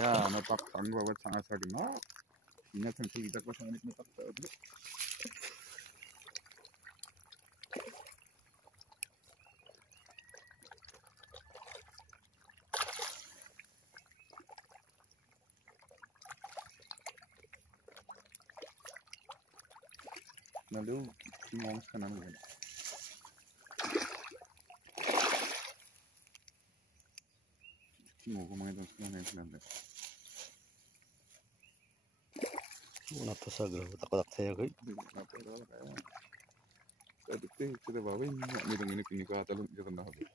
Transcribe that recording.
Ya, napak sang bawa sangat sakit na. Ingat yang kita pasang ini napak tu. Lalu ngomong kanan kan. Mau kemana tu sekarang ni? Una to sagra tak saya kai. Tadi tu kita bawa ini ni dengan ini kini kata lu kita nak habis.